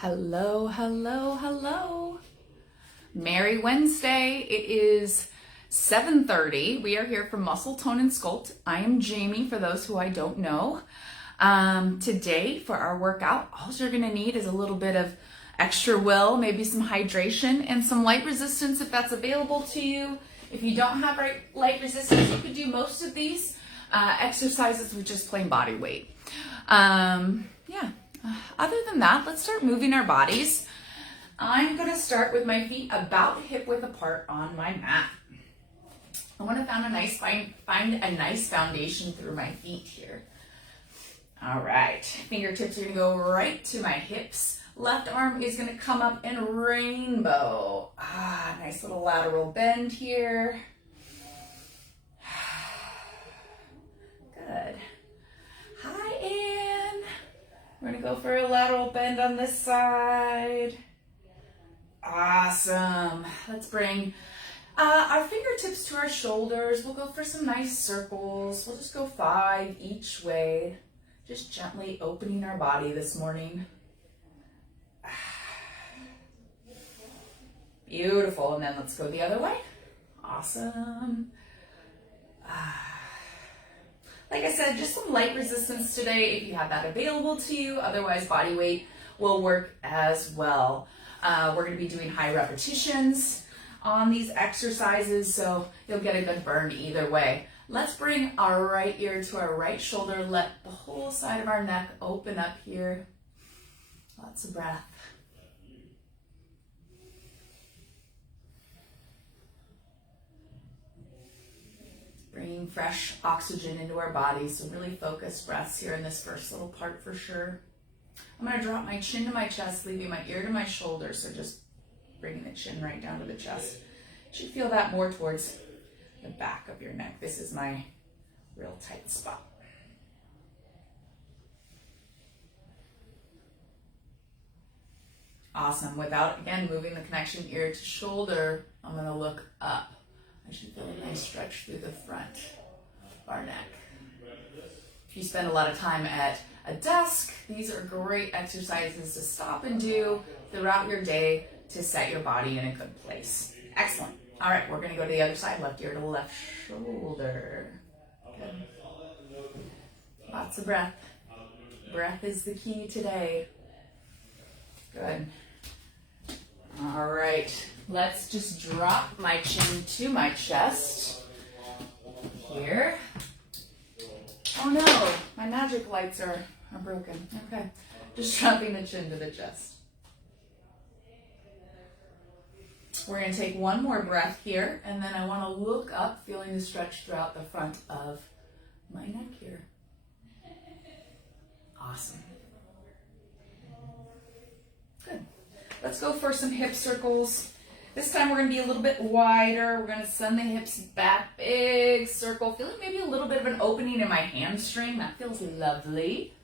Hello, hello, hello. Merry Wednesday. It is 7:30. We are here for Muscle Tone and Sculpt. I am Jamie, for those who I don't know. Today for our workout, all you're gonna need is a little bit of extra will, maybe some hydration and some light resistance if that's available to you. If you don't have light resistance, you could do most of these exercises with just plain body weight. Other than that, let's start moving our bodies. I'm going to start with my feet about hip width apart on my mat. I want to find a nice foundation through my feet here. All right, fingertips are going to go right to my hips. Left arm is going to come up in rainbow. Nice little lateral bend here. Good. Hi, Ann. We're going to go for a lateral bend on this side. Awesome. Let's bring our fingertips to our shoulders. We'll go for some nice circles. We'll just go 5 each way. Just gently opening our body this morning. Beautiful. And then let's go the other way. Awesome. Like I said, just some light resistance today if you have that available to you. Otherwise, body weight will work as well. We're going to be doing high repetitions on these exercises, so you'll get a good burn either way. Let's bring our right ear to our right shoulder. Let the whole side of our neck open up here. Lots of breath. Bringing fresh oxygen into our bodies, so really focused breaths here in this first little part for sure. I'm going to drop my chin to my chest, leaving my ear to my shoulder, so just bringing the chin right down to the chest. You should feel that more towards the back of your neck. This is my real tight spot. Awesome. Without, again, moving the connection ear to shoulder, I'm going to look up. I should feel a nice stretch through the front of our neck. If you spend a lot of time at a desk, these are great exercises to stop and do throughout your day to set your body in a good place. Excellent. All right, we're going to go to the other side, left ear to the left shoulder. Good. Lots of breath. Breath is the key today. Good. All right, let's just drop my chin to my chest here. Oh no, my magic lights are broken. Okay, just dropping the chin to the chest. We're going to take one more breath here, and then I want to look up, feeling the stretch throughout the front of my neck here. Awesome. Good. Let's go for some hip circles. This time we're going to be a little bit wider. We're going to send the hips back, big circle. Feeling maybe a little bit of an opening in my hamstring. That feels lovely.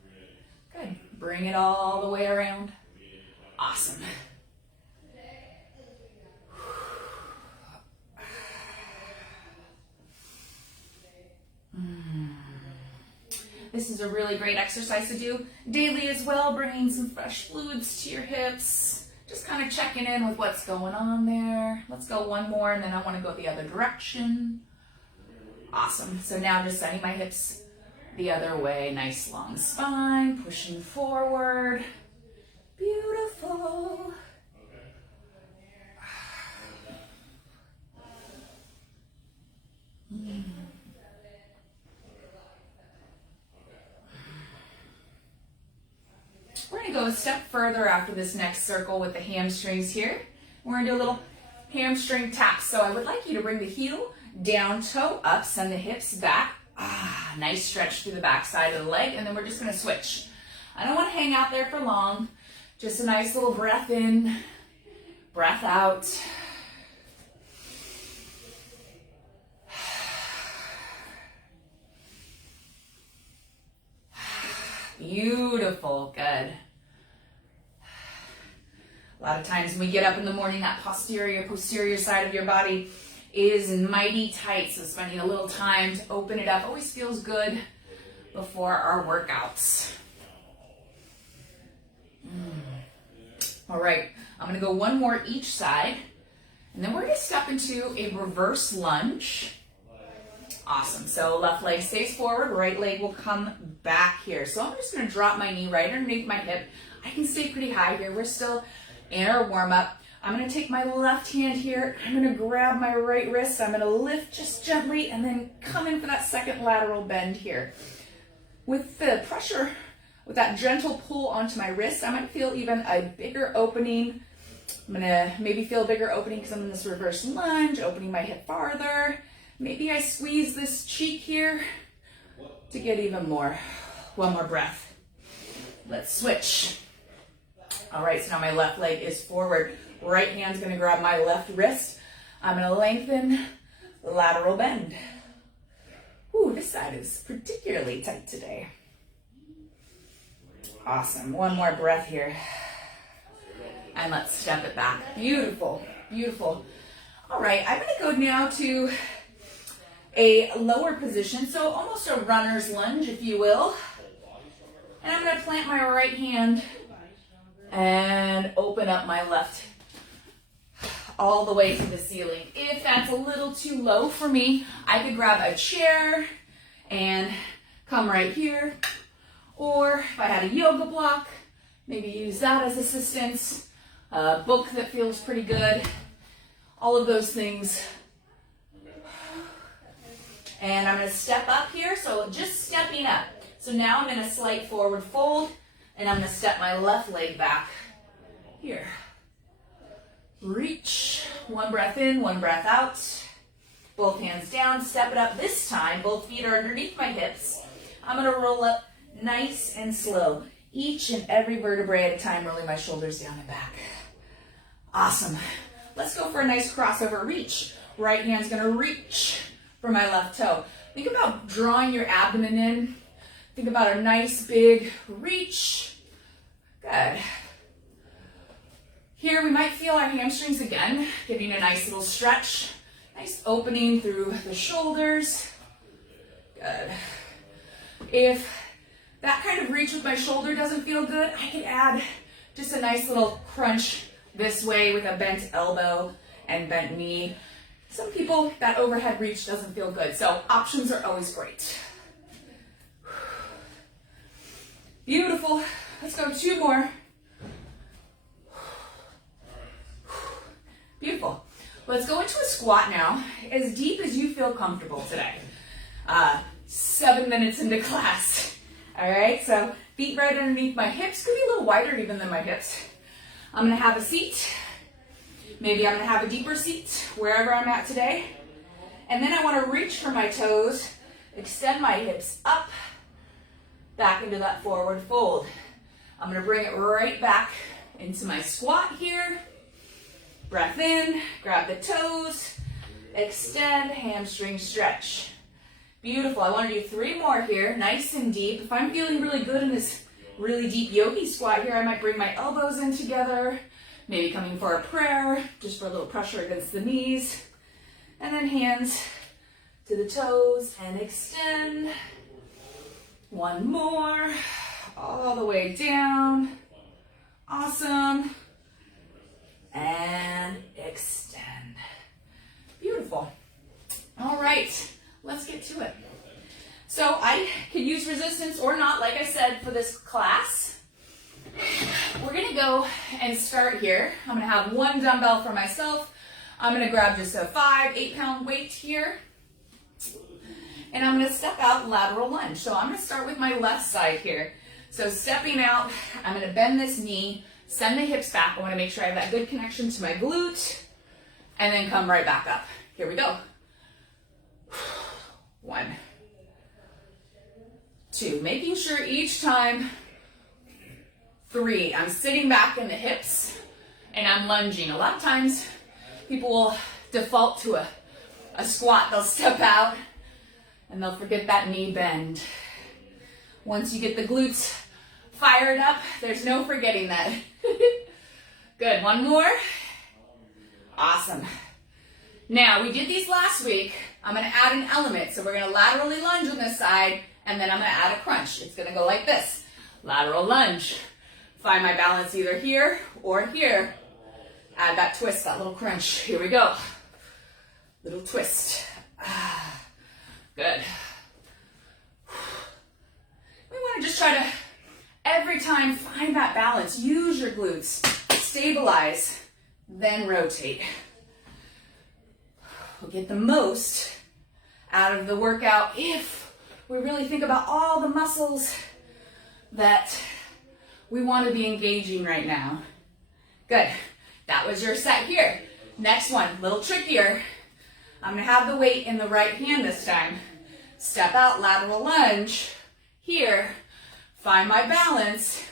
Good. Bring it all the way around. Awesome. This is a really great exercise to do daily as well, bringing some fresh fluids to your hips. Just kind of checking in with what's going on there. Let's go one more, and then I want to go the other direction. Awesome. So now just sending my hips the other way. Nice long spine, pushing forward. Beautiful. We're going to go a step further after this next circle with the hamstrings here. We're going to do a little hamstring tap. So I would like you to bring the heel down, toe up, send the hips back. Nice stretch through the back side of the leg, and then we're just going to switch. I don't want to hang out there for long. Just a nice little breath in, breath out. Beautiful, good. A lot of times when we get up in the morning, that posterior side of your body is mighty tight, so spending a little time to open it up always feels good before our workouts. All right, I'm gonna go one more each side, and then we're gonna step into a reverse lunge. Awesome, so left leg stays forward, right leg will come back here. So I'm just gonna drop my knee right underneath my hip. I can stay pretty high here. We're still in our warm up. I'm gonna take my left hand here. I'm gonna grab my right wrist. I'm gonna lift just gently and then come in for that second lateral bend here. With the pressure, with that gentle pull onto my wrist, I might feel even a bigger opening. I'm gonna maybe feel a bigger opening because I'm in this reverse lunge, opening my hip farther. Maybe I squeeze this cheek here to get even more. One more breath. Let's switch. All right, so now my left leg is forward. Right hand's gonna grab my left wrist. I'm gonna lengthen, lateral bend. Ooh, this side is particularly tight today. Awesome, one more breath here. And let's step it back. Beautiful, beautiful. All right, I'm gonna go now to a lower position, so almost a runner's lunge, if you will. And I'm gonna plant my right hand and open up my left all the way to the ceiling. If that's a little too low for me, I could grab a chair and come right here. Or if I had a yoga block, maybe use that as assistance. A book that feels pretty good. All of those things. And I'm gonna step up here, so just stepping up. So now I'm in a slight forward fold, and I'm gonna step my left leg back here. Reach, one breath in, one breath out. Both hands down, step it up. This time, both feet are underneath my hips. I'm gonna roll up nice and slow. Each and every vertebrae at a time, rolling my shoulders down and back. Awesome. Let's go for a nice crossover reach. Right hand's gonna reach for my left toe. Think about drawing your abdomen in. Think about a nice big reach. Good. Here we might feel our hamstrings again, giving a nice little stretch. Nice opening through the shoulders. Good. If that kind of reach with my shoulder doesn't feel good, I can add just a nice little crunch this way with a bent elbow and bent knee. Some people, that overhead reach doesn't feel good, so options are always great. Beautiful. Let's go two more. Beautiful. Let's go into a squat now, as deep as you feel comfortable today. 7 minutes into class. All right, so feet right underneath my hips, could be a little wider even than my hips. I'm gonna have a seat. Maybe I'm gonna have a deeper seat wherever I'm at today. And then I wanna reach for my toes, extend my hips up, back into that forward fold. I'm gonna bring it right back into my squat here. Breath in, grab the toes, extend, hamstring stretch. Beautiful, I wanna do 3 more here, nice and deep. If I'm feeling really good in this really deep yogi squat here, I might bring my elbows in together, maybe coming for a prayer, just for a little pressure against the knees. And then hands to the toes and extend. 1 more, all the way down. Awesome. And extend. Beautiful. All right, let's get to it. So I can use resistance or not, like I said, for this class. We're gonna go and start here. I'm gonna have 1 dumbbell for myself. I'm gonna grab just a 8-pound weight here. And I'm gonna step out lateral lunge. So I'm gonna start with my left side here. So stepping out, I'm gonna bend this knee, send the hips back. I wanna make sure I have that good connection to my glute, and then come right back up. Here we go. 1, 2, making sure each time. 3, I'm sitting back in the hips and I'm lunging. A lot of times people will default to a squat. They'll step out and they'll forget that knee bend. Once you get the glutes fired up, there's no forgetting that. Good, 1 more. Awesome. Now, we did these last week. I'm gonna add an element. So we're gonna laterally lunge on this side, and then I'm gonna add a crunch. It's gonna go like this. Lateral lunge. Find my balance either here or here. Add that twist, that little crunch. Here we go. Little twist. Good. We want to just try to, every time, find that balance. Use your glutes. Stabilize, then rotate. We'll get the most out of the workout if we really think about all the muscles that we want to be engaging right now. Good. That was your set here. Next one, a little trickier. I'm going to have the weight in the right hand this time. Step out, lateral lunge. Here, find my balance,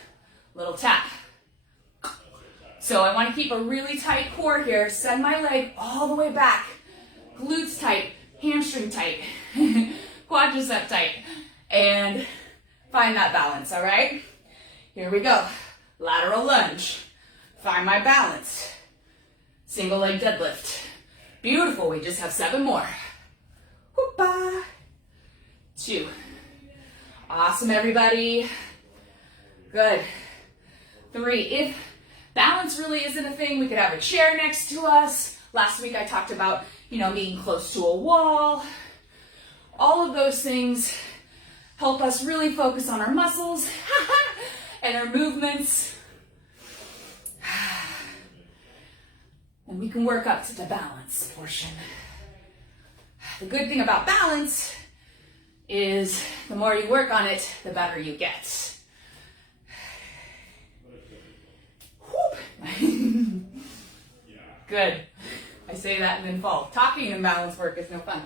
little tap. So I want to keep a really tight core here. Send my leg all the way back. Glutes tight, hamstring tight, quadricep tight. And find that balance, all right? Here we go. Lateral lunge. Find my balance. Single leg deadlift. Beautiful. We just have 7 more. Whoop-a. 2. Awesome, everybody. Good. 3. If balance really isn't a thing, we could have a chair next to us. Last week I talked about, being close to a wall. All of those things help us really focus on our muscles and our movements. And we can work up to the balance portion. The good thing about balance is the more you work on it, the better you get. Good. I say that and then fall. Talking and balance work is no fun.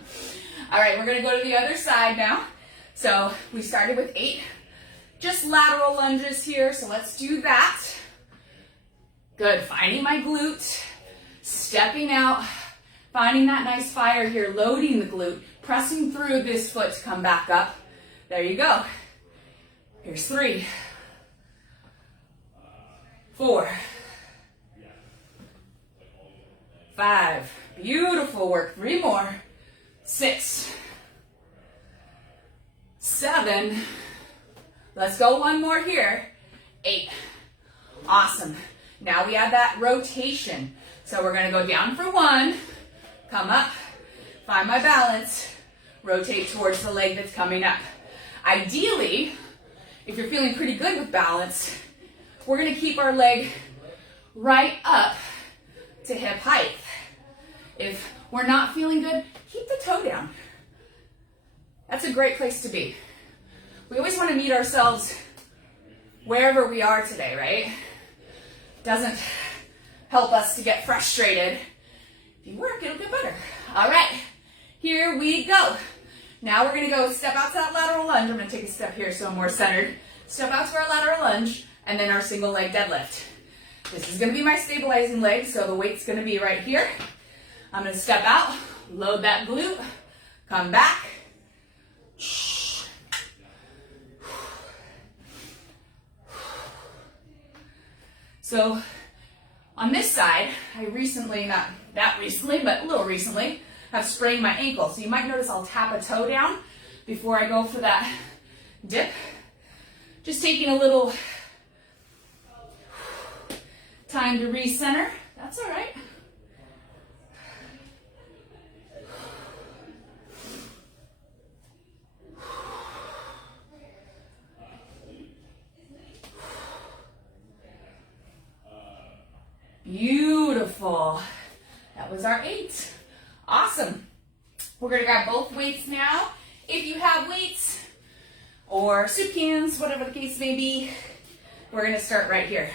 All right, we're going to go to the other side now. So we started with 8 just lateral lunges here. So let's do that. Good. Finding my glute. Stepping out. Finding that nice fire here. Loading the glute. Pressing through this foot to come back up. There you go. Here's 3. 4. 5. Beautiful work. 3 more. 6. 7. Let's go 1 more here. 8. Awesome. Now we add that rotation. So we're going to go down for 1. Come up. Find my balance. Rotate towards the leg that's coming up. Ideally, if you're feeling pretty good with balance, we're going to keep our leg right up to hip height. If we're not feeling good, keep the toe down. That's a great place to be. We always want to meet ourselves wherever we are today, right? Doesn't help us to get frustrated. If you work, it'll get better. All right, here we go. Now we're going to go step out to that lateral lunge. I'm going to take a step here so I'm more centered. Step out to our lateral lunge and then our single leg deadlift. This is going to be my stabilizing leg, so the weight's going to be right here. I'm going to step out, load that glute, come back. So on this side, I recently, not that recently, but a little recently, have sprained my ankle. So you might notice I'll tap a toe down before I go for that dip. Just taking a little time to recenter. That's all right. Beautiful. That was our 8. Awesome. We're going to grab both weights now. If you have weights or soup cans, whatever the case may be, we're going to start right here.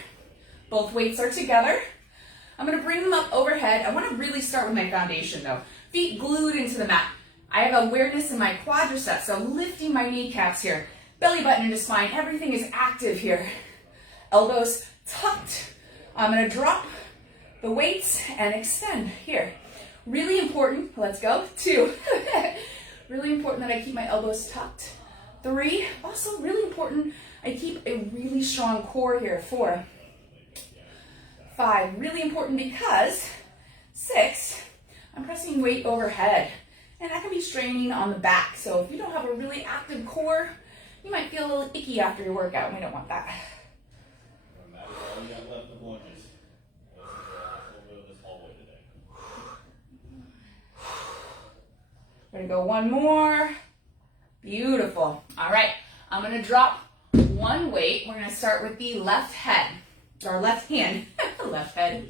Both weights are together. I'm going to bring them up overhead. I want to really start with my foundation though. Feet glued into the mat. I have awareness in my quadriceps, so lifting my kneecaps here. Belly button into spine. Everything is active here. Elbows tucked. I'm going to drop the weights and extend here. Really important, let's go, 2. Really important that I keep my elbows tucked. 3, also really important, I keep a really strong core here. 4, 5, really important because 6, I'm pressing weight overhead and that can be straining on the back. So if you don't have a really active core, you might feel a little icky after your workout and we don't want that. go one more. Beautiful. All right, I'm gonna drop one weight. We're gonna start with the left head, or left hand, left head.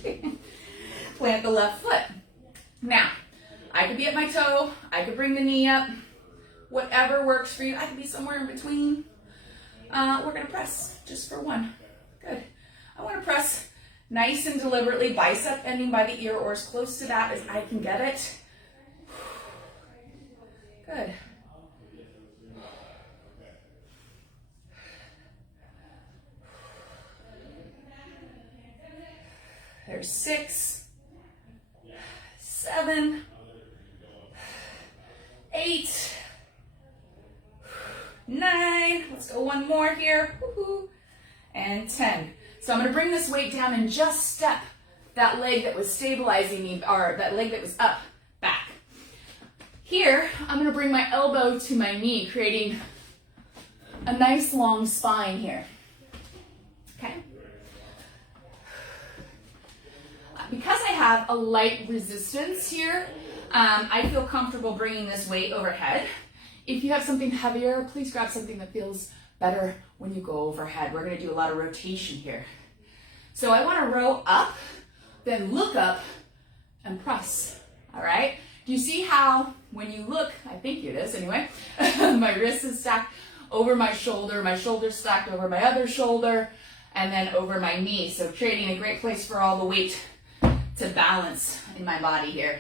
Plant the left foot. Now, I could be at my toe, I could bring the knee up, whatever works for you. I could be somewhere in between. We're gonna press just for one. Good. I wanna press nice and deliberately, bicep ending by the ear or as close to that as I can get it. Good. There's 6, 7, 8, 9. Let's go one more here. Woo-hoo. And 10. So I'm going to bring this weight down and just step that leg that was stabilizing me, or that leg that was up, back. Here, I'm going to bring my elbow to my knee, creating a nice long spine here. Okay? Because I have a light resistance here, I feel comfortable bringing this weight overhead. If you have something heavier, please grab something that feels better when you go overhead. We're going to do a lot of rotation here. So I want to row up, then look up and press. All right? Do you see how when you look, I think it is anyway, my wrist is stacked over my shoulder stacked over my other shoulder, and then over my knee. So creating a great place for all the weight to balance in my body here.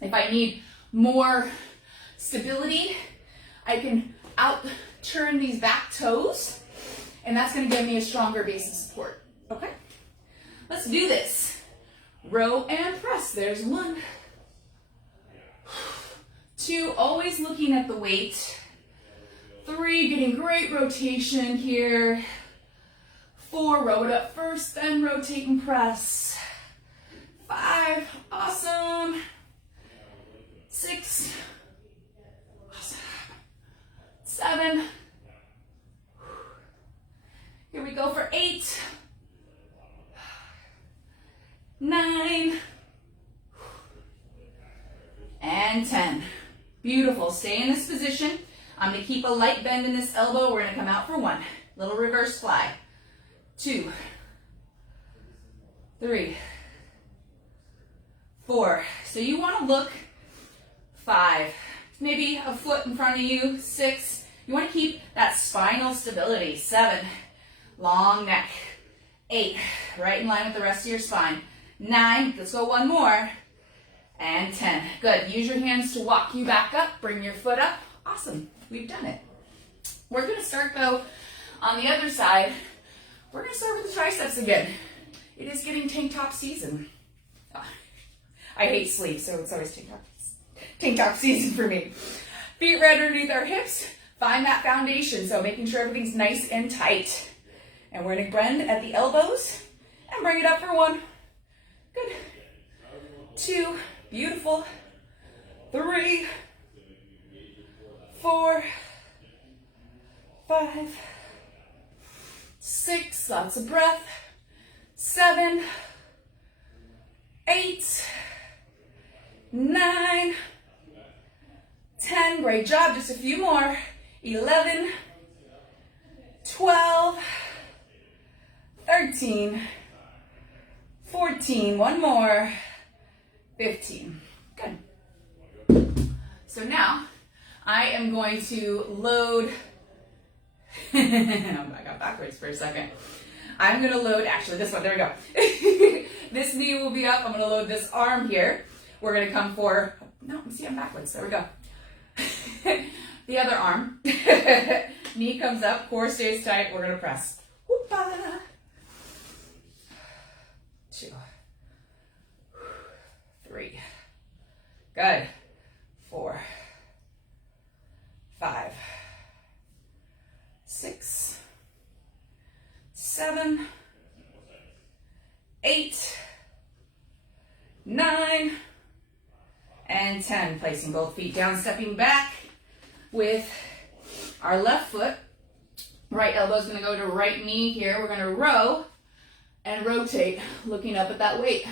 If I need more stability, I can out turn these back toes, and that's going to give me a stronger base of support. Okay? Let's do this. Row and press. There's 1, 2, always looking at the weight. 3, getting great rotation here. 4, row it up first, then rotate and press. 5, awesome. 6, awesome. 7, here we go for 8, 9, and 10. Beautiful. Stay in this position. I'm going to keep a light bend in this elbow. We're going to come out for 1. Little reverse fly. 2, 3, 4. So you want to look. 5. Maybe a foot in front of you. 6. You want to keep that spinal stability. 7. Long neck. 8. Right in line with the rest of your spine. 9. Let's go one more. And 10. Good. Use your hands to walk you back up. Bring your foot up. Awesome. We've done it. We're going to start, though, on the other side. We're going to start with the triceps again. It is getting tank top season. Oh, I hate sleep, so it's always tank top season for me. Feet right underneath our hips. Find that foundation, so making sure everything's nice and tight. And we're going to bend at the elbows and bring it up for 1. Good. 2. Beautiful. 3, 4, 5, 6, lots of breath. 7, 8, 9, 10, great job, just a few more. 11, 12, 13, 14, one more. 15. Good. So now I am going to load. I got backwards for a second. I'm going to load, actually this one, there we go. This knee will be up. I'm going to load this arm here. We're going to come for, no, see, I'm backwards. There we go. The other arm. Knee comes up, core stays tight. We're going to press. Whoop-a. 2, 3. Good. 4, 5, 6, 7, 8, 9, and 10. Placing both feet down, stepping back with our left foot. Right elbow's going to go to right knee here. We're going to row and rotate, looking up at that weight.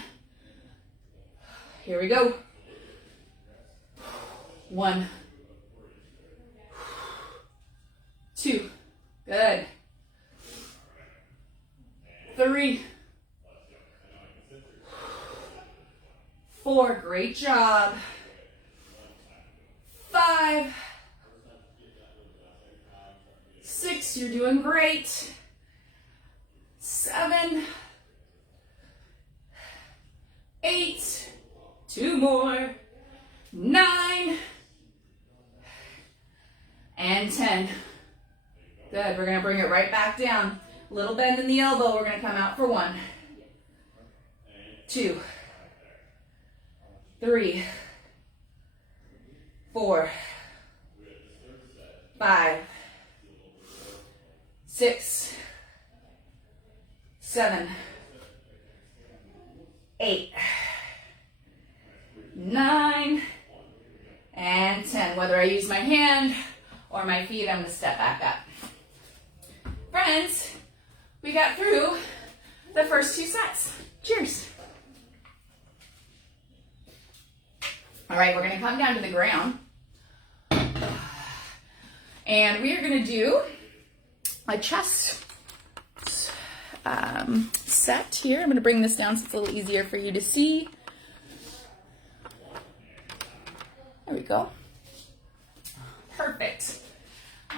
Here we go. 1, 2. Good. 3. 4. Great job. 5. 6. You're doing great. 7. 8. 2 more. 9. And 10. Good. We're going to bring it right back down. Little bend in the elbow. We're going to come out for 1, 2, 3, 4, 5, 6, 7, 8, 9, and 10. Whether I use my hand or my feet, I'm going to step back up. Friends, we got through the first 2 sets. Cheers. All right, we're going to come down to the ground. And we are going to do a chest set here. I'm going to bring this down so it's a little easier for you to see. There we go. Perfect.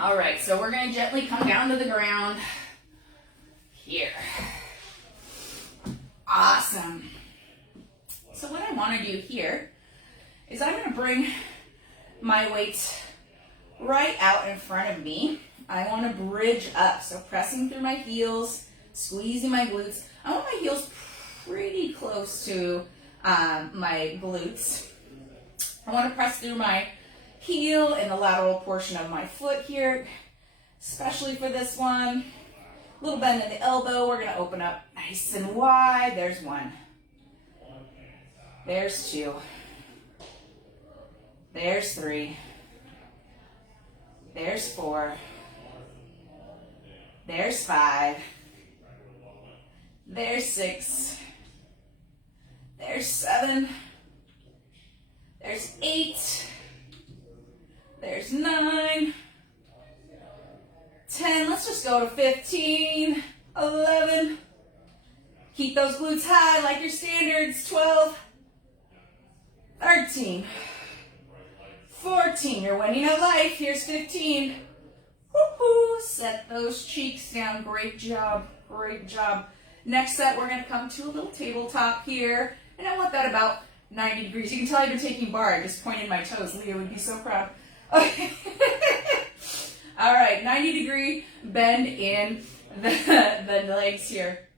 All right, so we're going to gently come down to the ground here. Awesome. So what I want to do here is I'm going to bring my weights right out in front of me. I want to bridge up, so pressing through my heels, squeezing my glutes. I want my heels pretty close to my glutes. I want to press through my heel and the lateral portion of my foot here, especially for this one. Little bend in the elbow. We're going to open up nice and wide. There's 1. There's 2. There's 3. There's 4. There's 5. There's 6. There's 7. There's 8. There's 9. 10. Let's just go to 15. 11. Keep those glutes high like your standards. 12. 13. 14. You're winning at life. Here's 15. Woo-hoo. Set those cheeks down. Great job. Great job. Next set, we're going to come to a little tabletop here. And I want that about 90 degrees. You can tell I've been taking bar. I just pointed my toes. Leah would be so proud. Okay. All right. 90-degree bend in the legs here.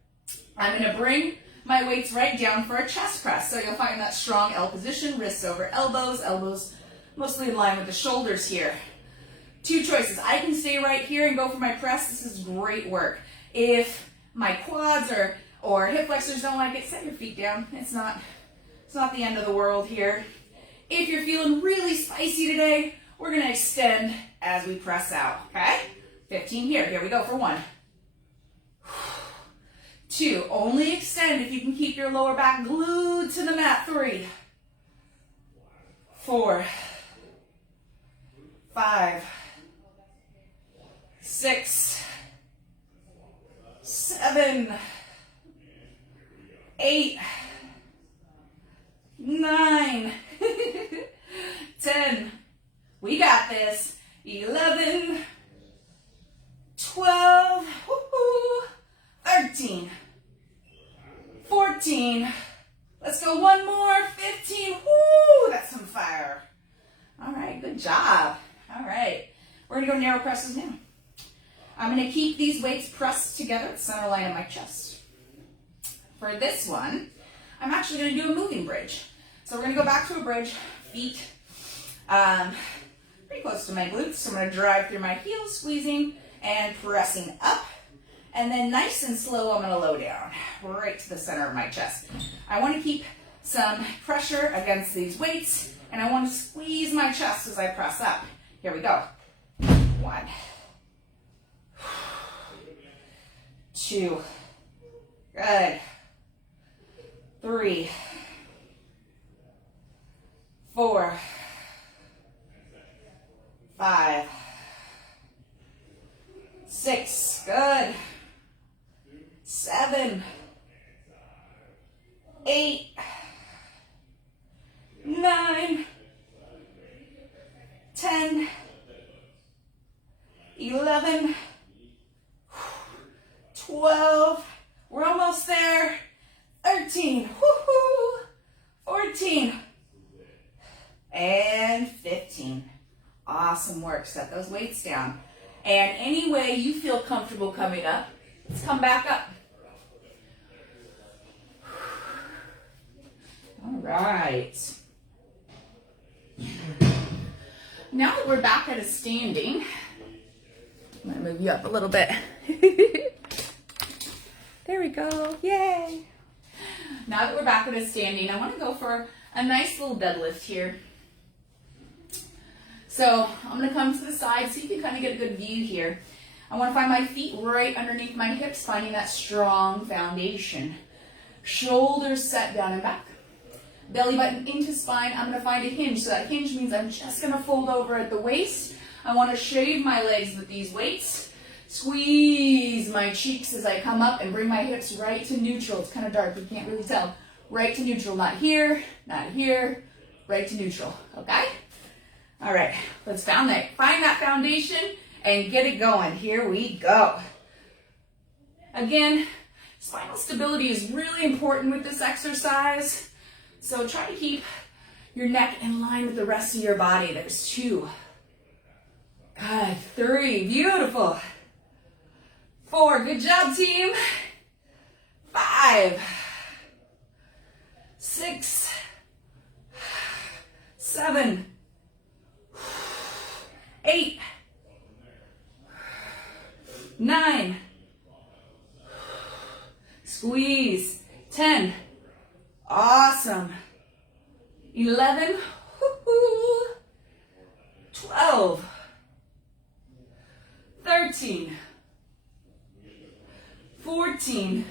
I'm going to bring my weights right down for a chest press. So you'll find that strong L position, wrists over elbows, elbows mostly in line with the shoulders here. 2 choices. I can stay right here and go for my press. This is great work. If my quads or hip flexors don't like it, set your feet down. It's not the end of the world here. If you're feeling really spicy today, we're going to extend as we press out, okay? 15 here. Here we go for 1. 2. Only extend if you can keep your lower back glued to the mat. 3. 4. 5. 6. 7. 8. 9. 10. We got this. 11. 12. 13. 14. Let's go 1 more. 15. Woo! That's some fire. All right, good job. All right. We're going to go narrow presses now. I'm going to keep these weights pressed together at the center line of my chest. For this one, I'm actually going to do a moving bridge. So we're going to go back to a bridge, feet pretty close to my glutes. So I'm going to drive through my heels, squeezing and pressing up. And then nice and slow, I'm going to low down right to the center of my chest. I want to keep some pressure against these weights, and I want to squeeze my chest as I press up. Here we go. 1. 2. Good. 3. 4. 5. 6, good. 7, 8, 9, 10, 11, 12, we're almost there, 13, woohoo, 14, and 15. Awesome work. Set those weights down. And any way you feel comfortable coming up, let's come back up. All right. Now that we're back at a standing, I'm going to move you up a little bit. There we go. Yay. Now that we're back at a standing, I want to go for a nice little deadlift here. So I'm going to come to the side so you can kind of get a good view here. I want to find my feet right underneath my hips, finding that strong foundation. Shoulders set down and back. Belly button into spine. I'm going to find a hinge. So that hinge means I'm just going to fold over at the waist. I want to shave my legs with these weights. Squeeze my cheeks as I come up and bring my hips right to neutral. It's kind of dark, you can't really tell. Right to neutral, not here, right to neutral, okay? All right, let's find that foundation and get it going. Here we go. Again, spinal stability is really important with this exercise. So try to keep your neck in line with the rest of your body. There's 2. Good, 3, beautiful. 4, good job, team. 5, 6, 7, 8, 9, squeeze, 10, awesome, 11, 12, 13, 14,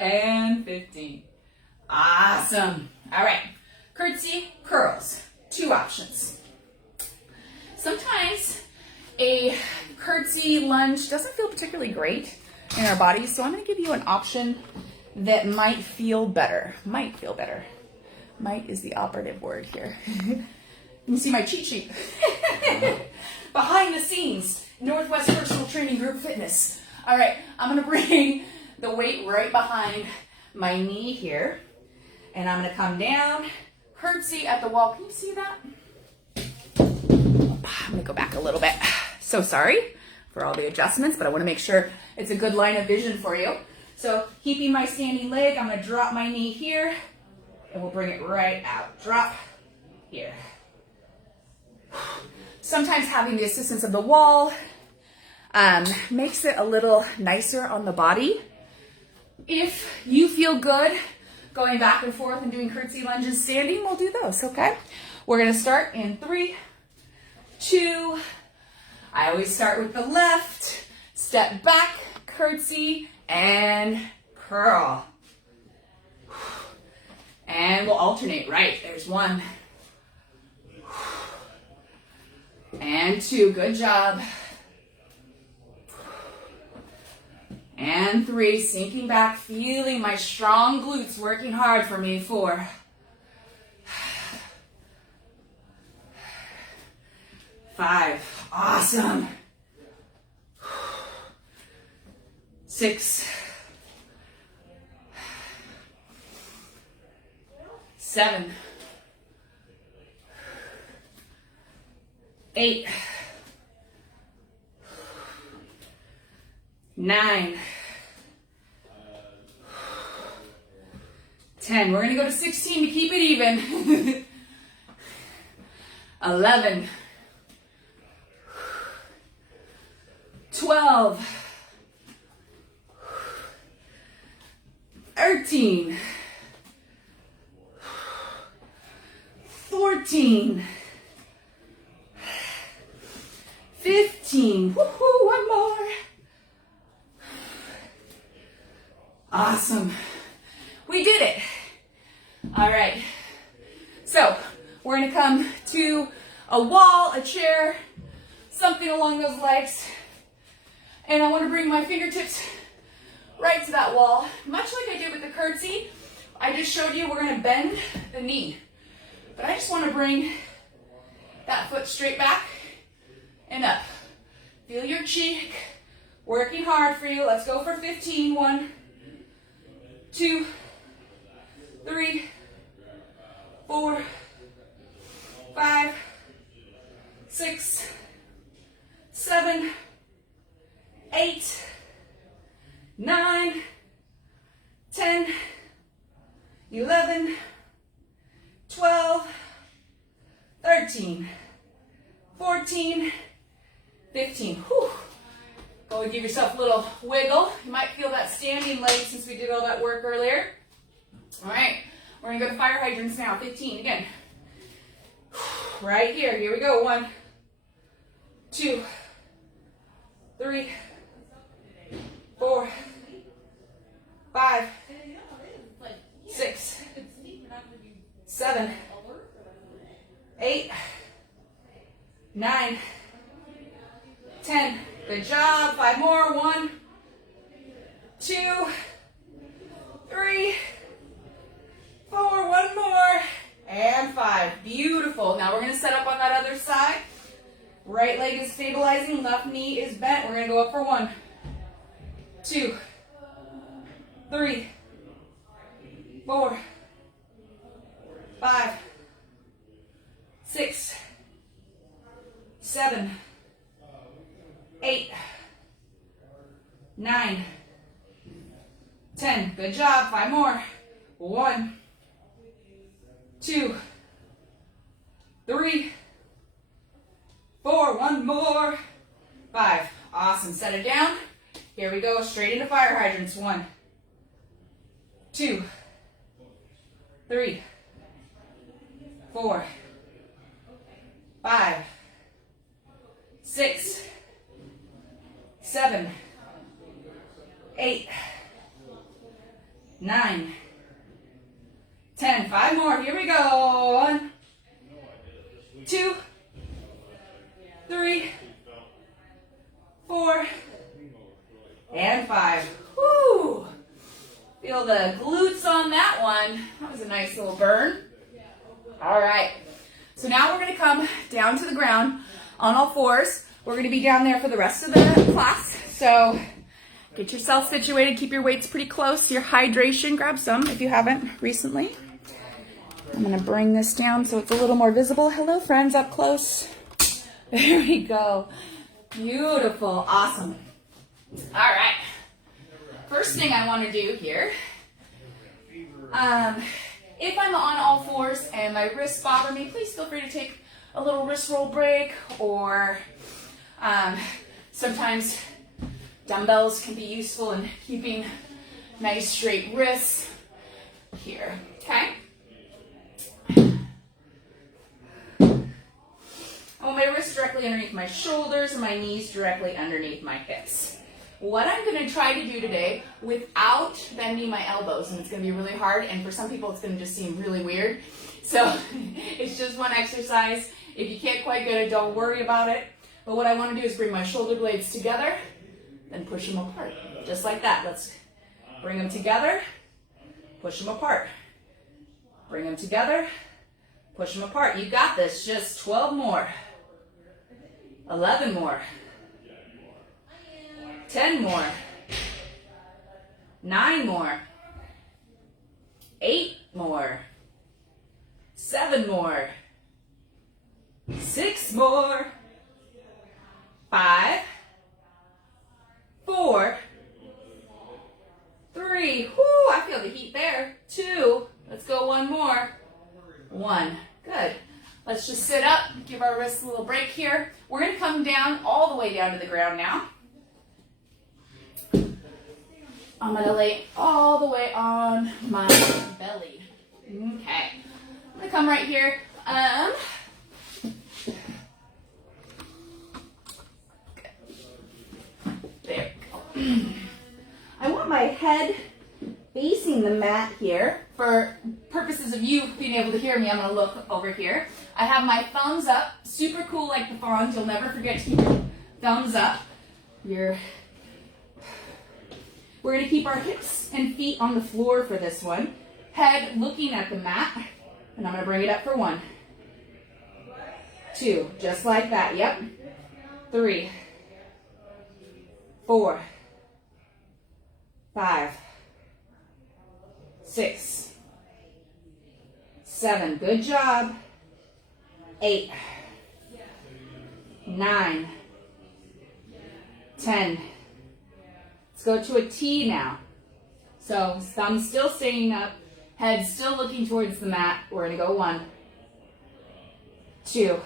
and 15. Awesome. All right, curtsy curls, 2 options. Sometimes a curtsy lunge doesn't feel particularly great in our bodies, so I'm going to give you an option that might feel better. Might feel better. Might is the operative word here. You can see my cheat sheet. Behind the scenes, Northwest Personal Training Group Fitness. All right, I'm going to bring the weight right behind my knee here, and I'm going to come down, curtsy at the wall. Can you see that? I'm going to go back a little bit. So sorry for all the adjustments, but I want to make sure it's a good line of vision for you. So keeping my standing leg, I'm going to drop my knee here, and we'll bring it right out. Drop here. Sometimes having the assistance of the wall makes it a little nicer on the body. If you feel good going back and forth and doing curtsy lunges standing, we'll do those, okay? We're going to start in 3, 2, I always start with the left, step back, curtsy, and curl. And we'll alternate, right, there's 1, and 2, good job. And 3, sinking back, feeling my strong glutes working hard for me. 4, 5, awesome. 6, 7, 8, 9, 10. We're going to go to 16 to keep it even. 11, 12, 13, 14, 15. Woohoo, 1 more. Awesome. We did it. All right. So we're going to come to a wall, a chair, something along those legs. And I want to bring my fingertips right to that wall. Much like I did with the curtsy, I just showed you we're going to bend the knee. But I just want to bring that foot straight back and up. Feel your cheek working hard for you. Let's go for 15. 1, 2, 3, 4, 5, 6, 7, 8, 9, 10, 11, 12, 13, 14, 15. Whew. Go give yourself a little wiggle. You might feel that standing leg since we did all that work earlier. All right, we're gonna go to fire hydrants now. 15 again. Right here. Here we go. 1, 2, 3, 4, 5, 6, 7, 8, 9, 10. Good job. 5 more. 1, 2, 3, 4. 1 more. And 5. Beautiful. Now we're going to set up on that other side. Right leg is stabilizing. Left knee is bent. We're going to go up for 1, 2, 3, 4, 5, 6, 7, 8, 9, 10. Good job. 5 more. 1, 2, 3, 4. 1 more. 5. Awesome. Set it down. Here we go. Straight into fire hydrants. 1, 2, 3, 4, 5, 6, 7, 8, 9, 10. 5 more. Here we go. 1, 2, 3, 4, and 5. Woo! Feel the glutes on that one. That was a nice little burn. All right. So now we're going to come down to the ground on all fours. We're going to be down there for the rest of the class. So get yourself situated. Keep your weights pretty close. Your hydration, grab some if you haven't recently. I'm going to bring this down so it's a little more visible. Hello, friends, up close. There we go. Beautiful. Awesome. All right. First thing I want to do here, if I'm on all fours and my wrists bother me, please feel free to take a little wrist roll break, or sometimes dumbbells can be useful in keeping nice straight wrists here, okay? I want my wrists directly underneath my shoulders and my knees directly underneath my hips. What I'm going to try to do today without bending my elbows, and it's going to be really hard, and for some people it's going to just seem really weird. So it's just one exercise. If you can't quite get it, don't worry about it. But what I want to do is bring my shoulder blades together, then push them apart. Just like that. Let's bring them together, push them apart. Bring them together, push them apart. You got this. Just 12 more. 11 more. 10 more. 9 more. 8 more. 7 more. 6 more. 5. 4. 3. Whoo, I feel the heat there. 2. Let's go 1 more. 1. Good. Let's just sit up, give our wrists a little break here. We're going to come down all the way down to the ground now. I'm going to lay all the way on my belly. Okay. I'm going to come right here. There we go. I want my head facing the mat here. For purposes of you being able to hear me, I'm going to look over here. I have my thumbs up, super cool like the fawns. You'll never forget to keep your thumbs up. Your We're going to keep our hips and feet on the floor for this one. Head looking at the mat. And I'm going to bring it up for 1, 2, just like that. Yep. 3, 4, 5, 6, 7. Good job. 8, 9, 10. Let's go to a T now. So thumb still staying up, head still looking towards the mat. We're going to go 1, 2,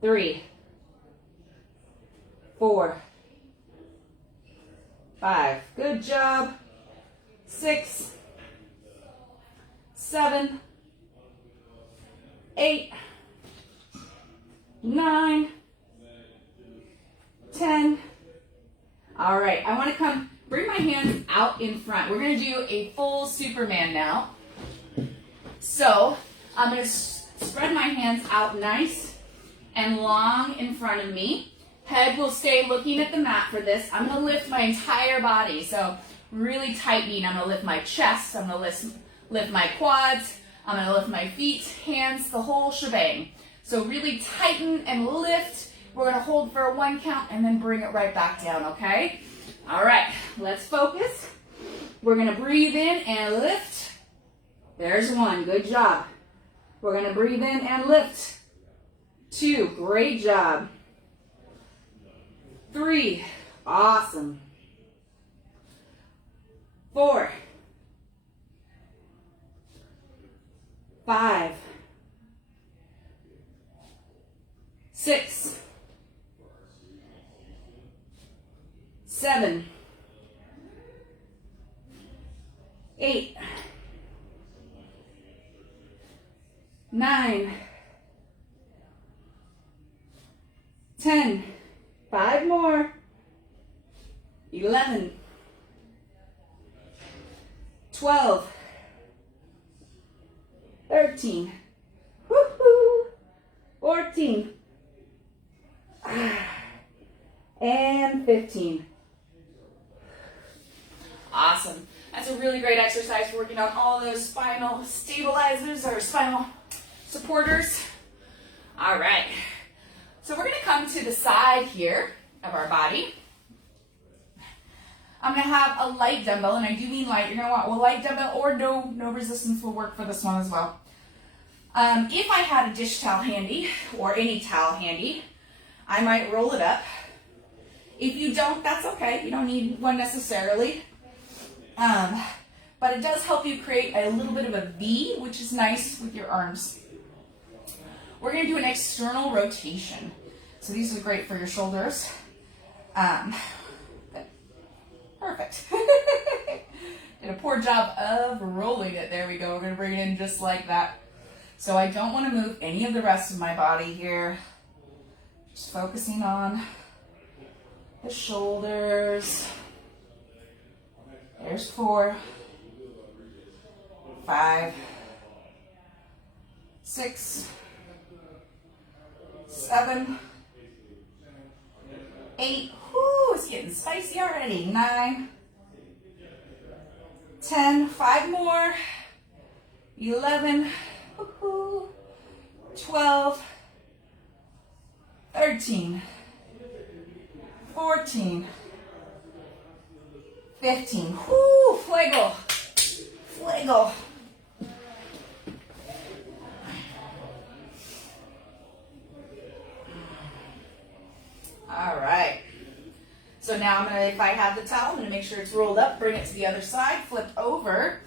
3, 4, 5. Good job. 6, 7, 8, 9, 10. All right, I want to bring my hands out in front. We're going to do a full Superman now. So I'm going to spread my hands out nice and long in front of me. Head will stay looking at the mat for this. I'm going to lift my entire body. So really tightening. I'm going to lift my chest. I'm going to lift my quads. I'm going to lift my feet, hands, the whole shebang. So really tighten and lift. We're going to hold for a 1 count and then bring it right back down, okay? All right, let's focus. We're going to breathe in and lift. There's 1. Good job. We're going to breathe in and lift. 2. Great job. 3. Awesome. 4. 5. 6. 7. 8. 9. 10. 5 more. 11. 12. 13. Woohoo! 14. And 15. Awesome. That's a really great exercise for working on all those spinal stabilizers or spinal supporters. All right. So we're going to come to the side here of our body. I'm going to have a light dumbbell, and I do mean light. You're going to want a light dumbbell or no resistance will work for this one as well. If I had a dish towel handy or any towel handy, I might roll it up. If you don't, that's okay. You don't need one necessarily. But it does help you create a little bit of a V, which is nice with your arms. We're going to do an external rotation. So these are great for your shoulders. Perfect. Did a poor job of rolling it. There we go. We're going to bring it in just like that. So I don't want to move any of the rest of my body here. Just focusing on the shoulders. There's 4, 5, 6, 7, 8. Whoo, it's getting spicy already. 9, 10, 5 more. 11, woo-hoo, 12, 13, 14, 15. Whoo, fuego, fuego. All right. So now I'm gonna, if I have the towel, I'm gonna make sure it's rolled up, bring it to the other side, flip over.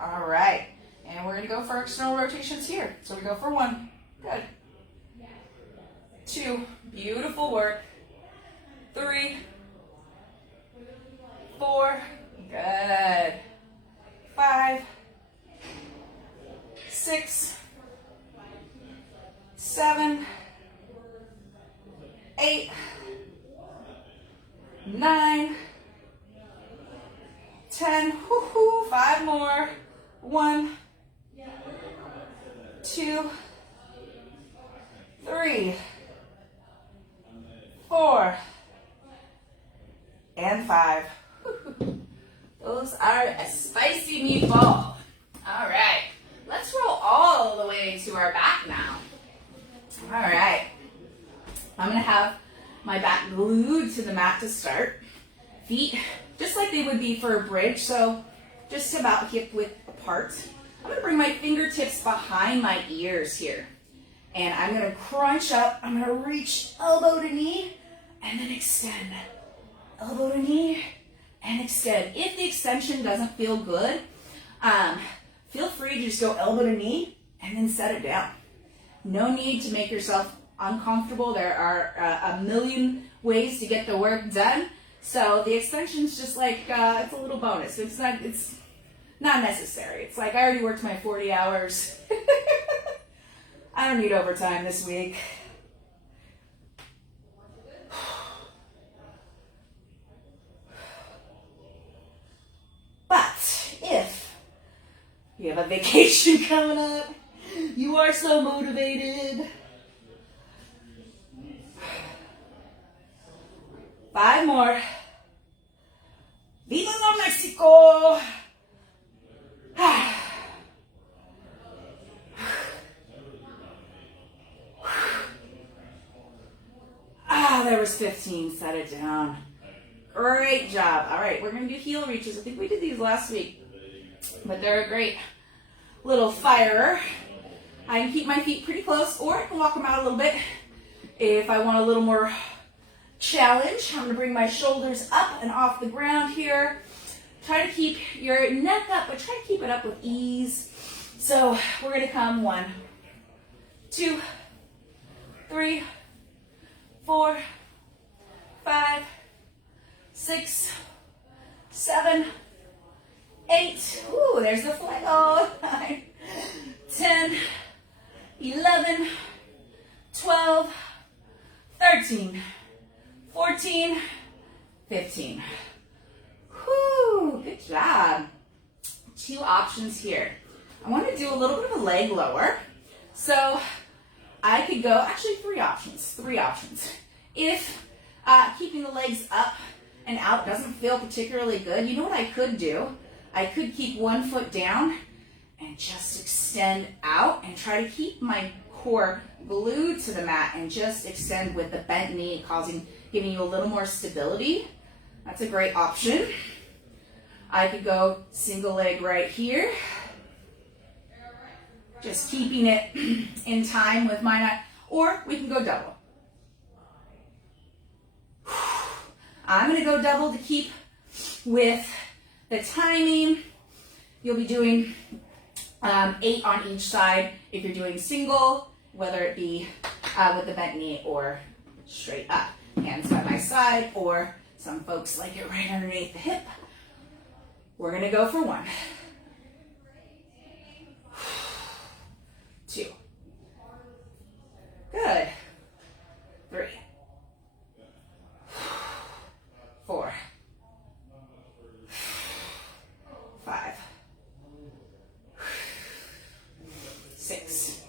All right. And we're gonna go for external rotations here. So we go for 1, good. 2, beautiful work. 3, 4, good. 5, 6, 7, 8, 9, 10, whoo-hoo, 5 more. 1, 2, 3, 4, and 5. Those are a spicy meatball. All right, let's roll all the way to our back now. All right, I'm gonna have my back glued to the mat to start. Feet, just like they would be for a bridge, so just about hip width apart. I'm gonna bring my fingertips behind my ears here. And I'm gonna crunch up, I'm gonna reach elbow to knee, and then extend. Elbow to knee, and extend. If the extension doesn't feel good, feel free to just go elbow to knee, and then set it down. No need to make yourself uncomfortable. There are a million ways to get the work done. So the extension's just like, it's a little bonus. It's not necessary. It's like, I already worked my 40 hours. I don't need overtime this week. But if you have a vacation coming up, you are so motivated. 5 more. Viva la Mexico! There was 15. Set it down. Great job. All right, we're going to do heel reaches. I think we did these last week, but they're a great little firer. I can keep my feet pretty close, or I can walk them out a little bit. If I want a little more challenge, I'm going to bring my shoulders up and off the ground here. Try to keep your neck up, but try to keep it up with ease. So we're going to come 1, 2, 3, 4, 5, 6, 7, 8. Ooh, there's the flag. 9, 10, 11, 12, 13, 14, 15. Whew, good job. 2 options here. I want to do a little bit of a leg lower. So I could go, actually 3 options. 3 options. If keeping the legs up and out doesn't feel particularly good, you know what I could do? I could keep 1 foot down and just extend out and try to keep my core glued to the mat and just extend with the bent knee, giving you a little more stability. That's a great option. I could go single leg right here. Just keeping it in time with my neck. Or we can go double. I'm going to go double to keep with the timing. You'll be doing 8 on each side if you're doing single, whether it be with the bent knee or straight up. Hands by my side, or some folks like it right underneath the hip. We're going to go for 1. 2. Good. 3. 4. 5. 6.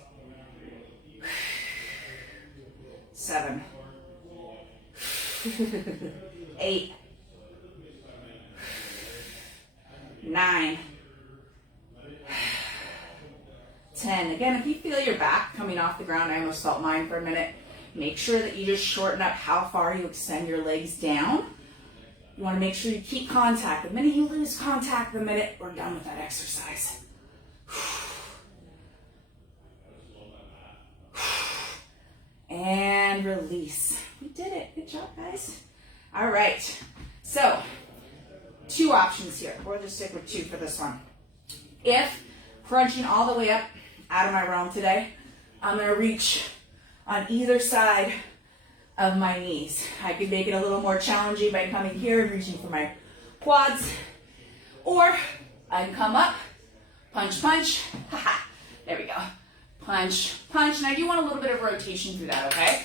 7. 8. 9. 10. Again, if you feel your back coming off the ground, I almost felt mine for a minute, make sure that you just shorten up how far you extend your legs down. You want to make sure you keep contact. The minute you lose contact, the minute we're done with that exercise. And release. We did it. Good job, guys. All right. So, 2 options here. We'll just stick with 2 for this one. If crunching all the way up out of my realm today, I'm going to reach on either side of my knees. I could make it a little more challenging by coming here and reaching for my quads. Or I can come up, punch, punch. There we go. Punch, punch. And I do want a little bit of rotation through that, okay?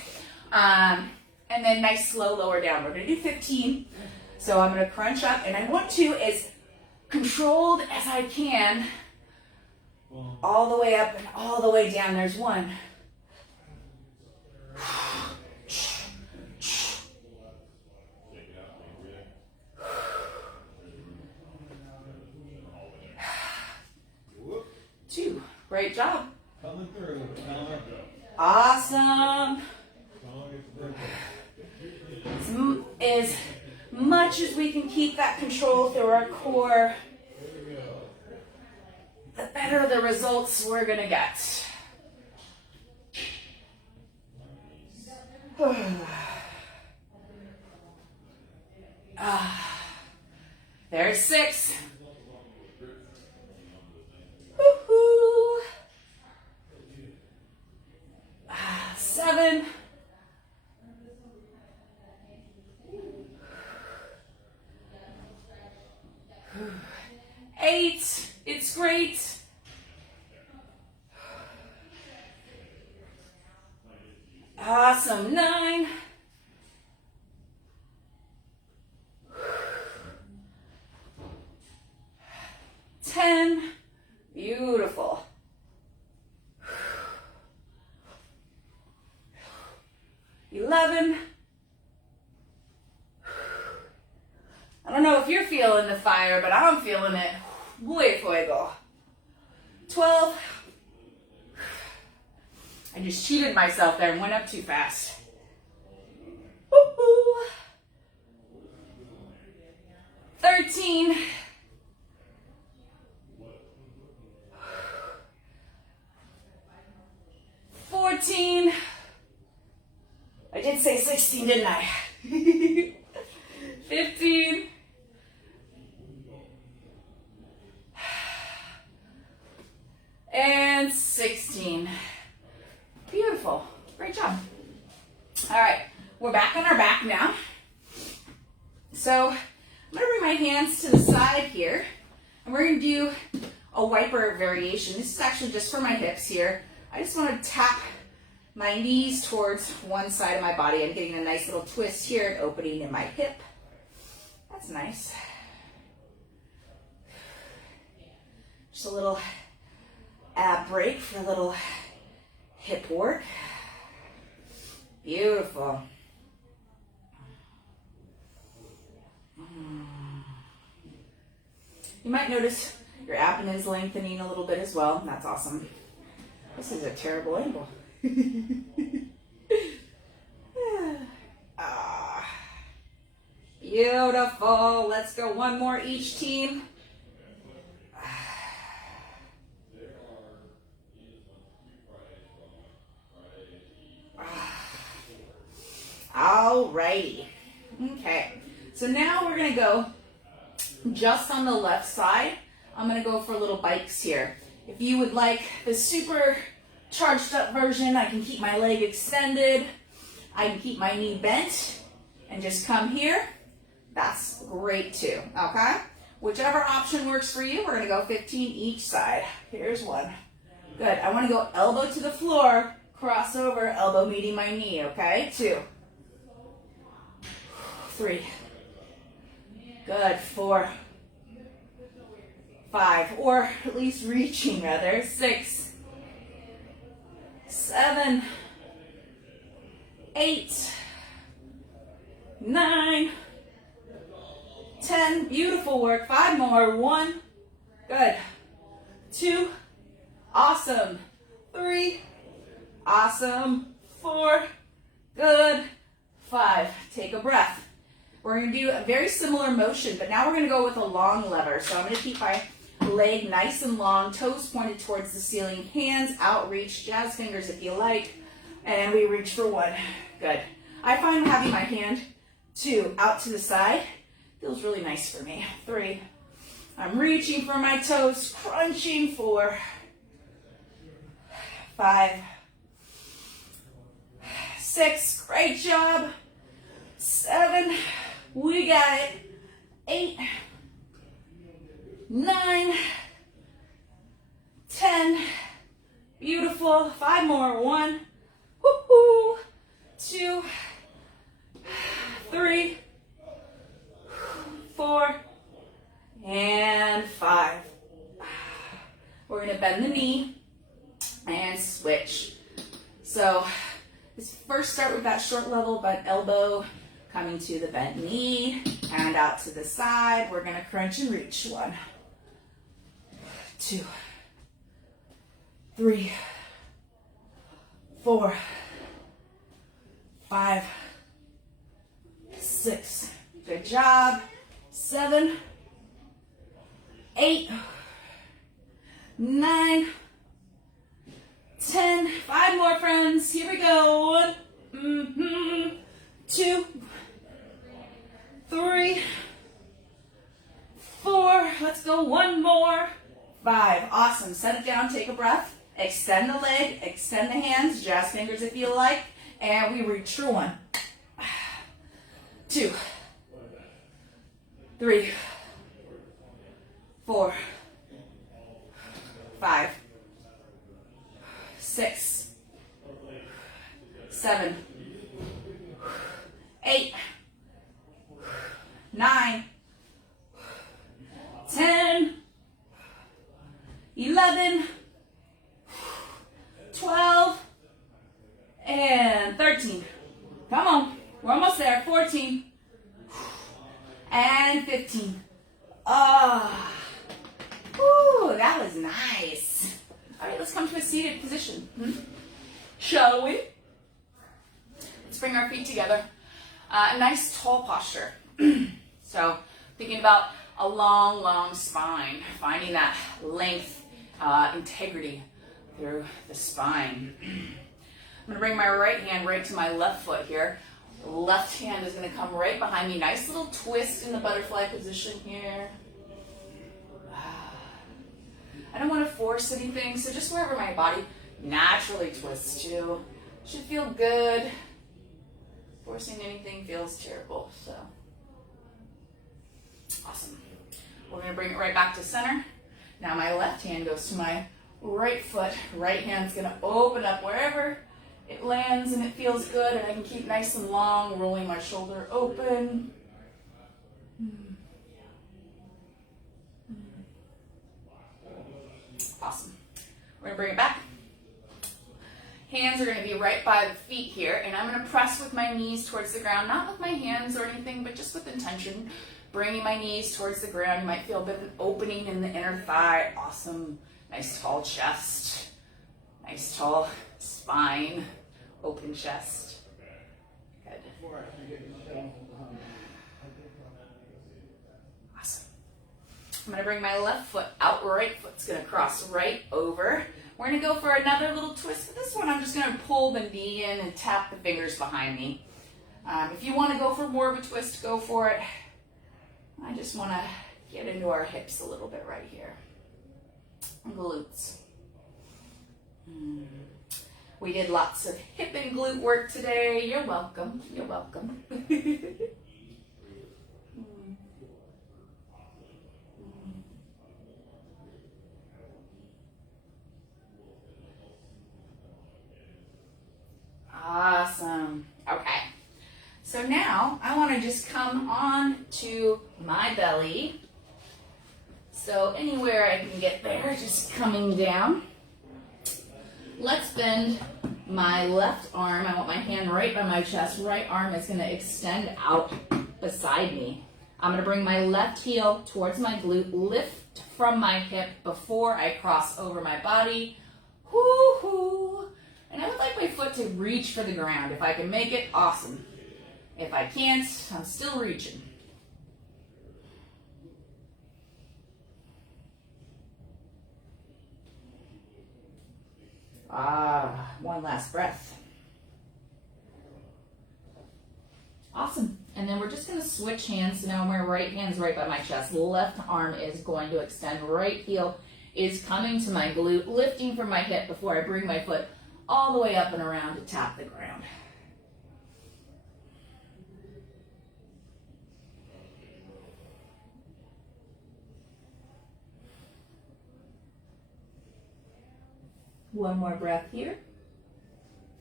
And then nice slow lower down. We're going to do 15. So I'm going to crunch up, and I want to as controlled as I can, all the way up and all the way down. There's 1. Great job. Coming through. Awesome. As much as we can keep that control through our core, the better the results we're going to get. There's 6. Woo-hoo. 7. 8. It's great. 9. 10. Beautiful. 11. I don't know if you're feeling the fire, but I'm feeling it. Muy fuego. 12. I just cheated myself there and went up too fast. Woo-hoo. 13. 14. I did say 16, didn't I? 15. And 16. Beautiful. Great job. All right, we're back on our back now. So I'm going to bring my hands to the side here, and we're going to do a wiper variation. This is actually just for my hips here. I just want to tap my knees towards one side of my body. I'm getting a nice little twist here and opening in my hip. That's nice. Just a little ab break for a little hip work. Beautiful. You might notice your abdomen's lengthening a little bit as well. That's awesome. This is a terrible angle. Beautiful. Let's go one more each team. Alrighty. Okay. So now we're going to go just on the left side. I'm going to go for little bikes here. If you would like the super charged up version, I can keep my leg extended. I can keep my knee bent and just come here. That's great too, okay? Whichever option works for you, we're going to go 15 each side. Here's one. Good. I want to go elbow to the floor, cross over, elbow meeting my knee, okay? 2. 3. Good. 4. 5, or at least reaching rather. 6. 7. 8. 9. 10. Beautiful work. 5 more. 1. Good. 2. Awesome. 3. Awesome. 4. Good. 5. Take a breath. We're going to do a very similar motion, but now we're going to go with a long lever. So I'm going to keep my leg nice and long, toes pointed towards the ceiling, hands out, reach, jazz fingers if you like, and we reach for 1. Good. I find having my hand 2 out to the side feels really nice for me. 3. I'm reaching for my toes, crunching. 4. 5. 6. Great job. 7. We got it. 8. 9. 10. Beautiful. 5 more. 1. Woo-hoo. 2. 3. 4. And 5. We're going to bend the knee and switch. So let's first start with that short level bent elbow, coming to the bent knee, hand out to the side. We're going to crunch and reach. 1, 2, 3, 4, 5, 6. Good job. 7, 8, 9, 10. 5 more, friends. Here we go. 1, 2, 3, 4. Let's go. 1 more. 5. Awesome. Set it down. Take a breath. Extend the leg. Extend the hands. Jazz fingers if you like. And we reach for 1, 2, 3, 4, 5, 6, 7, 8, 9, 10, 11, 12, and 13. Come on. We're almost there. 14. And 15. Ah. Whew, that was nice. All right, let's come to a seated position. Shall we? Let's bring our feet together. A nice tall posture. So, thinking about a long, long spine. Finding that length, integrity through the spine. I'm going to bring my right hand right to my left foot here. Left hand is going to come right behind me. Nice little twist in the butterfly position here. I don't want to force anything, so just wherever my body naturally twists to. Should feel good. Forcing anything feels terrible, so. Awesome. We're going to bring it right back to center. Now my left hand goes to my right foot. Right hand's going to open up wherever it lands and it feels good, and I can keep nice and long, rolling my shoulder open. Awesome. We're going to bring it back. Hands are going to be right by the feet here, and I'm going to press with my knees towards the ground, not with my hands or anything, but just with intention. Bringing my knees towards the ground. You might feel a bit of an opening in the inner thigh. Awesome. Nice tall chest. Nice tall spine. Open chest. Good. Awesome. I'm going to bring my left foot out. Right foot's going to cross right over. We're going to go for another little twist. This one, I'm just going to pull the knee in and tap the fingers behind me. If you want to go for more of a twist, go for it. I just want to get into our hips a little bit right here. And glutes. We did lots of hip and glute work today. You're welcome. You're welcome. Awesome. Okay. So now I want to just come on to my belly. So anywhere I can get there, just coming down. Let's bend my left arm. I want my hand right by my chest. Right arm is going to extend out beside me. I'm going to bring my left heel towards my glute, lift from my hip before I cross over my body. Whoo-hoo. And I would like my foot to reach for the ground. If I can make it, awesome. If I can't, I'm still reaching. One last breath. Awesome. And then we're just going to switch hands. So now my right hand's right by my chest. Left arm is going to extend. Right heel is coming to my glute, lifting from my hip before I bring my foot all the way up and around to tap the ground. One more breath here.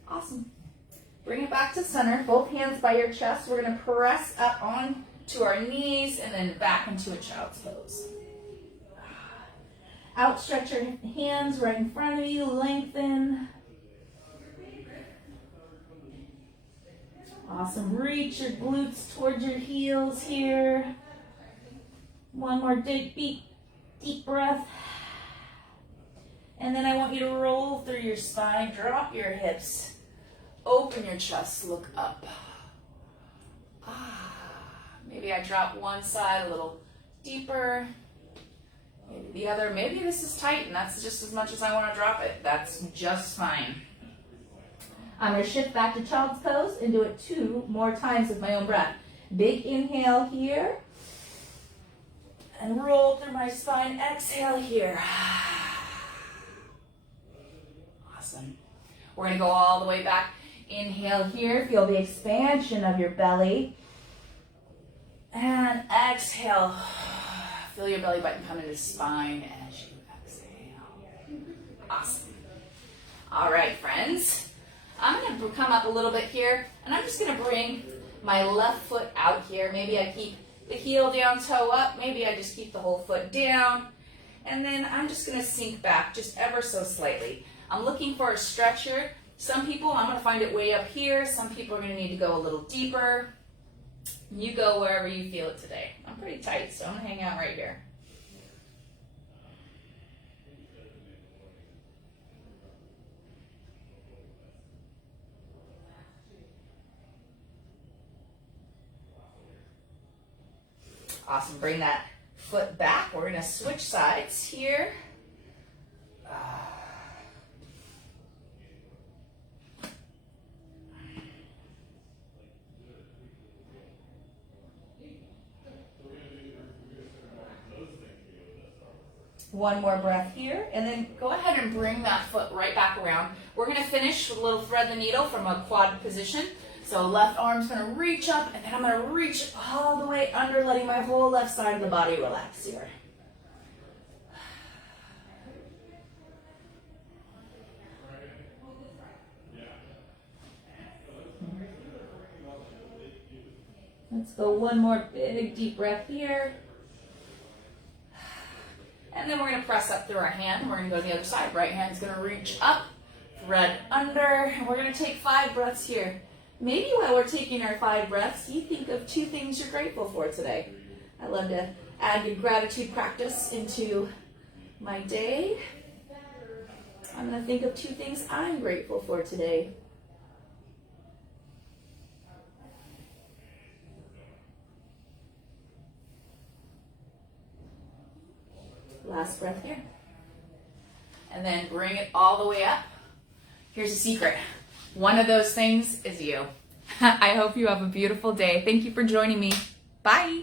Awesome. Bring it back to center. Both hands by your chest. We're going to press up on to our knees and then back into a child's pose. Outstretch your hands right in front of you. Lengthen. Awesome. Reach your glutes towards your heels here. One more deep breath. And then I want you to roll through your spine, drop your hips, open your chest, look up. Maybe I drop one side a little deeper, maybe the other. Maybe this is tight and that's just as much as I want to drop it. That's just fine. I'm going to shift back to child's pose and do it 2 more times with my own breath. Big inhale here. And roll through my spine. Exhale here. Awesome. We're going to go all the way back. Inhale here. Feel the expansion of your belly. And exhale. Feel your belly button come into spine as you exhale. Awesome. All right, friends. I'm going to come up a little bit here, and I'm just going to bring my left foot out here. Maybe I keep the heel down, toe up. Maybe I just keep the whole foot down. And then I'm just going to sink back just ever so slightly. I'm looking for a stretcher. Some people, I'm going to find it way up here. Some people are going to need to go a little deeper. You go wherever you feel it today. I'm pretty tight, so I'm going to hang out right here. Awesome. Bring that foot back. We're going to switch sides here. One more breath here, and then go ahead and bring that foot right back around. We're going to finish with a little thread the needle from a quad position. So left arm's going to reach up, and then I'm going to reach all the way under, letting my whole left side of the body relax here. Let's go one more big deep breath here. And then we're going to press up through our hand. We're going to go to the other side. Right hand's going to reach up, thread under, and we're going to take 5 breaths here. Maybe while we're taking our 5 breaths, you think of 2 things you're grateful for today. I love to add good gratitude practice into my day. I'm going to think of 2 things I'm grateful for today. Last breath here. And then bring it all the way up. Here's a secret. One of those things is you. I hope you have a beautiful day. Thank you for joining me. Bye.